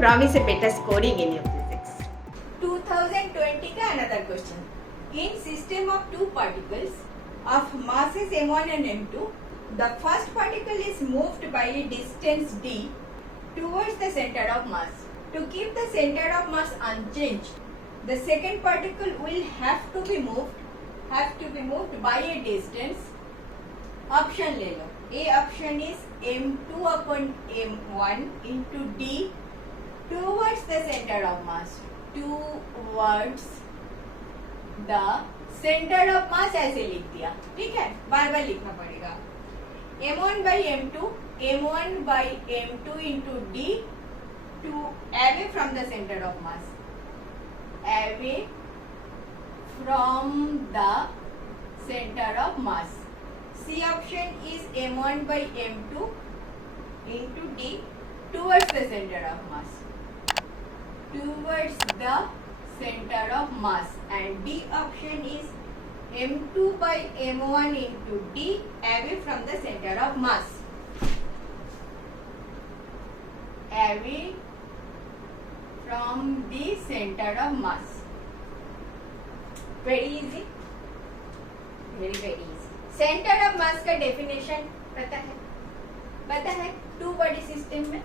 promise a better scoring in your physics. 2020 का another question. In system of two particles of masses m1 and m2, the first particle is moved by a distance d towards the center of mass. To keep the center of mass unchanged, the second particle will have to be moved by a distance. Option ले लो. A option is m2 upon m1 into d towards the center of mass. Towards the center of mass ऐसे लिख दिया. ठीक है, बार बार लिखना पड़ेगा. m1 by m2 into d to away from the center of mass. Away from the center of mass. C option is m1 by m2 into d towards the center of mass. Towards the center of mass. And D option is m2 by m1 into d away from the center of mass. Away from the center of mass. Very easy. Very easy. Center of mass का definition पता है two body system में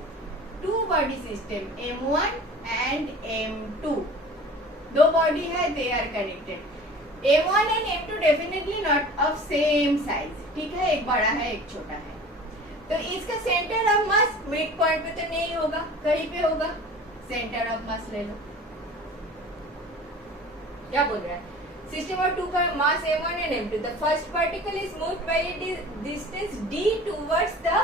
two body system m1 and m2 दो body है, they are connected. m1 and m2 definitely not of same size. ठीक है, एक बड़ा है एक छोटा है, तो इसका centre of mass mid point पे तो नहीं होगा, कहीं पे होगा. सेंटर ऑफ मास ले लो. क्या बोल रहा है? System of two mass m1 and m2. The first particle is moved by a distance d towards the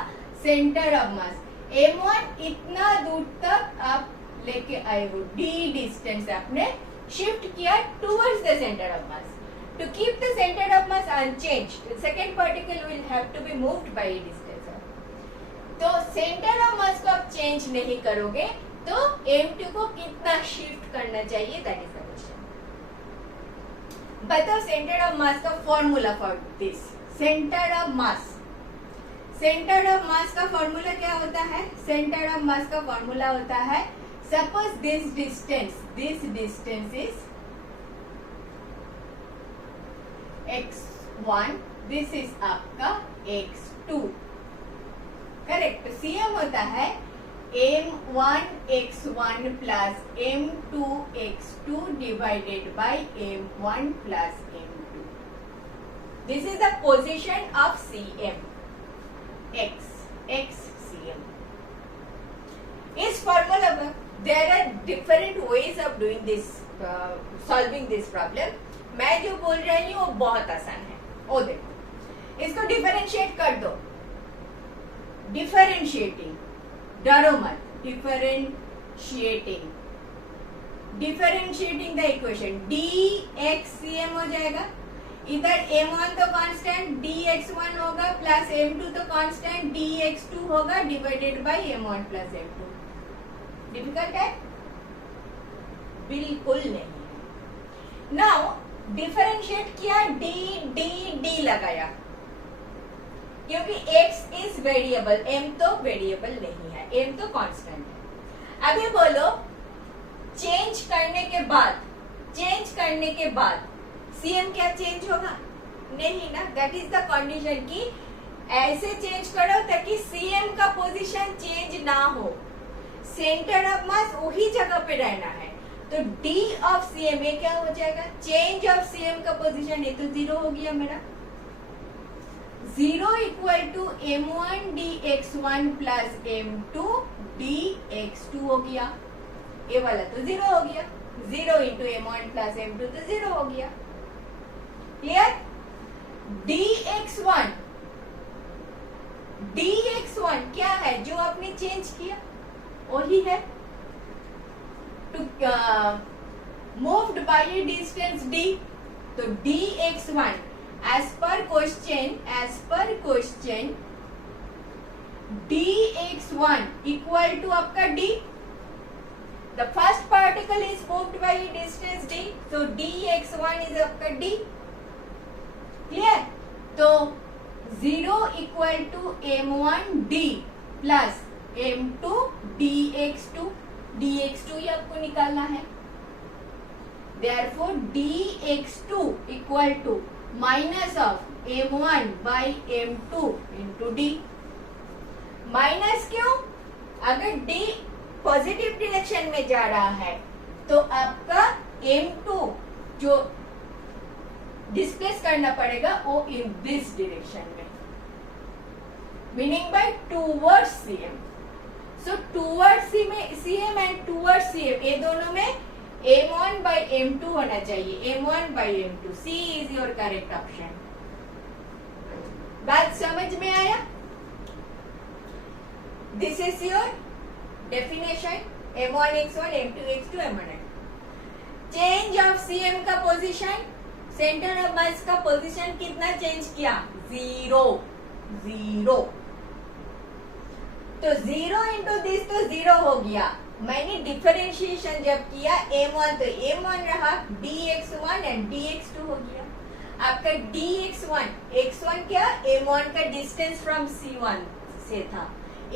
center of mass. m1 इतना दूर तक आप लेके आए हो, d डिस्टेंस आपने शिफ्ट किया towards the center of mass. To keep the center of mass unchanged, the second particle will have to be moved by a distance. तो सेंटर ऑफ मास को आप चेंज नहीं करोगे तो m2 को कितना शिफ्ट करना चाहिए, दैट इज द क्वेश्चन. बताओ सेंटर ऑफ मास का formula for this. Centre of mass का फॉर्मूला क्या होता है? सेंटर ऑफ मास का फॉर्मूला होता है, suppose this distance is x1, this is आपका x2. करेक्ट. तो CM होता है m1x1 plus m2x2 divided by m1 plus m2. This is the position of CM. x CM. इस formula पर there are different ways of doing this, solving this problem. मैं जो बोल रही हूँ वो बहुत आसान है. ओ देखो, इसको डिफरेंशिएट कर दो. डिफरेंशिएटिंग, डरो मत. डिफरेंशिएटिंग द इक्वेशन, dxcm हो जाएगा. इधर m1 तो कांस्टेंट dx1 होगा प्लस m2 तो कांस्टेंट dx2 होगा divided by m1 plus m2. Difficult है? बिल्कुल नहीं. नाउ डिफरेंशिएट किया, d लगाया, क्योंकि x इज वेरिएबल, m तो वेरिएबल नहीं है, m तो कांस्टेंट है. अभी बोलो चेंज करने के बाद cm क्या चेंज होगा? नहीं ना. दैट इज द कंडीशन कि ऐसे चेंज करो ताकि cm का पोजीशन चेंज ना हो, सेंटर ऑफ मास वही जगह पे रहना है. तो d ऑफ cm ये क्या हो जाएगा? चेंज ऑफ cm का पोजीशन, ये तो जीरो हो गया मेरा. 0 equal to m1 dx1 plus m2 dx2 हो गया. ये वाला तो जीरो हो गया. 0 इंटू m1 प्लस m2 तो जीरो हो गया. क्लियर? dx1 क्या है जो आपने चेंज किया? वही है two moved by a distance d. तो dx1 as per question dx1 equal to आपका d. The first particle is moved by distance d, so dx1 is आपका d. Clear? तो 0 equal to m1 d plus m2 dx2. dx2 ही आपको निकालना है. Therefore dx2 equal to minus of m1 by m2 into d. Minus क्यों? अगर d positive direction में जा रहा है तो आपका m2 जो डिस्प्लेस करना पड़ेगा वो इन दिस डायरेक्शन में, meaning bye towards cm. So towards cm and towards cm ये दोनों में m1 by m2 होना चाहिए. m1 by m2. C is your correct option. बात समझ में आया? This is your definition. m1x1, m2x2, m1x2. Change of cm का पोजीशन, सेंटर ऑफ मास का पोजीशन कितना चेंज किया? 0. तो 0 इंटू दिस तो 0 हो गया. मैंने डिफरेंशिएशन जब किया m1 तो m1 रहा, dx1 एंड dx2 हो गया. आपका dx1 x1 क्या? m1 का डिस्टेंस फ्रॉम c1 से था.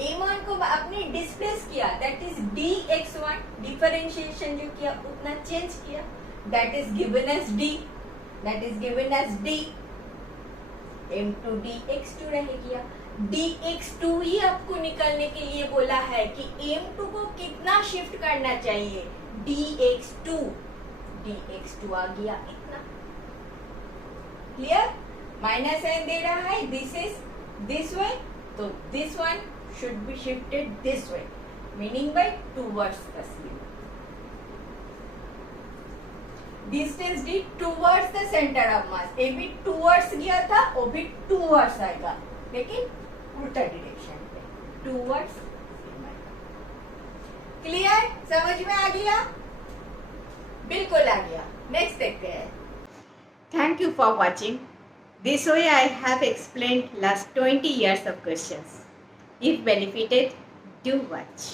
m1 को आपने डिस्प्लेस किया, दैट इज dx1. डिफरेंशिएशन जो किया उतना चेंज किया, that is given as d. m2 dx2 रह गया. dx2 ही आपको निकालने के लिए बोला है कि m2 को कितना शिफ्ट करना चाहिए? dx2 आ गया इतना. क्लियर? माइनस साइन दे रहा है, दिस इज दिस वे, तो this one should be shifted this way, meaning by towards the cm. Distance d towards the center of mass. ये भी towards गया था, वो भी towards आएगा, लेकिन उल्टा डायरेक्शन पे, towards. क्लियर? समझ में आ गया? बिल्कुल आ गया. नेक्स्ट देखते हैं. Thank you for watching. This way I have explained last 20 years of questions. If benefited, do watch.